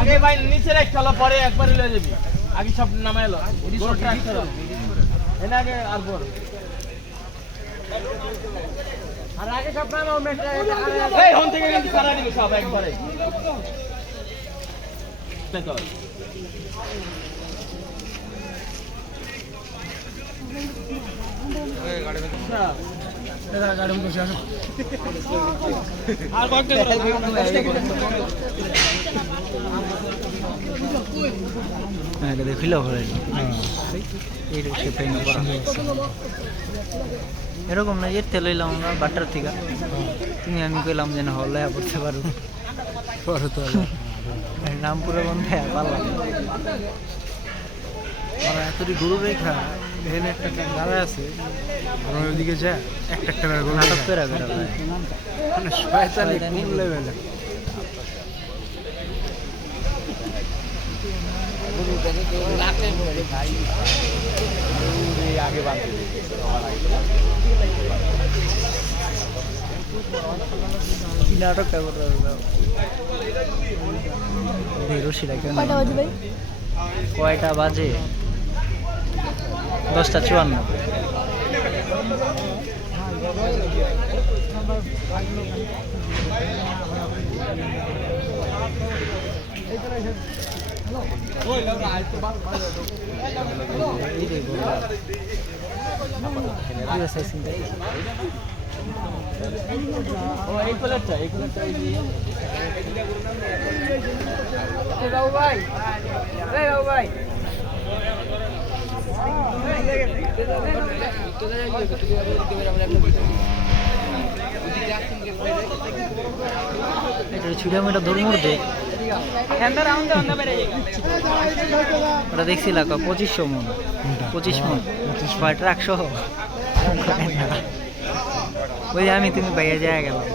আগে ভাই নিচে রাখতে হলো, পরে একবারে লয়ে যাবি। আগে সব নামাই এলো আগে আর বড় আর আগে সব নামাও এই হন থেকে কিন্তু সারা দিবে সব একবারে। গাড়ি বসে আসো আর কয়েকটা দেখিল এরকম না এর তেল লইলাম আমরা বাটার থেকে তুমি আমি কইলাম যেন হলে পড়তে পারো রামপুরে বন্ধে পারলাম এতটি গরু রেখা এখানে একটা দাঁড়া আছে আমার ওইদিকে যা একটা একটা গরু নাটক করে মানে শয়তানি কোন লেভেলে আগে বাঁধতে কি নাটক রশিরা কেন কয়টা বাজে 10:54 এই প্লেটটা রাও ভাই রাও ভাই ছুটে আমি এটা ধরে মরবে ওটা দেখছিলাম 2500 মন 25 মন 25 ট্রাক সহ ওই আমি তুমি বাইরে যায় গেলাম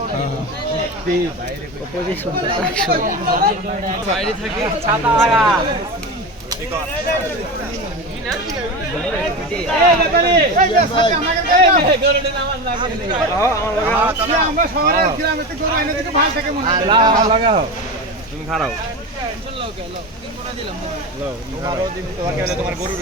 25 মন ট্রাক সহ বাইরে থাকে ছাতা লাগা তুমি খারাপ তোমার গরু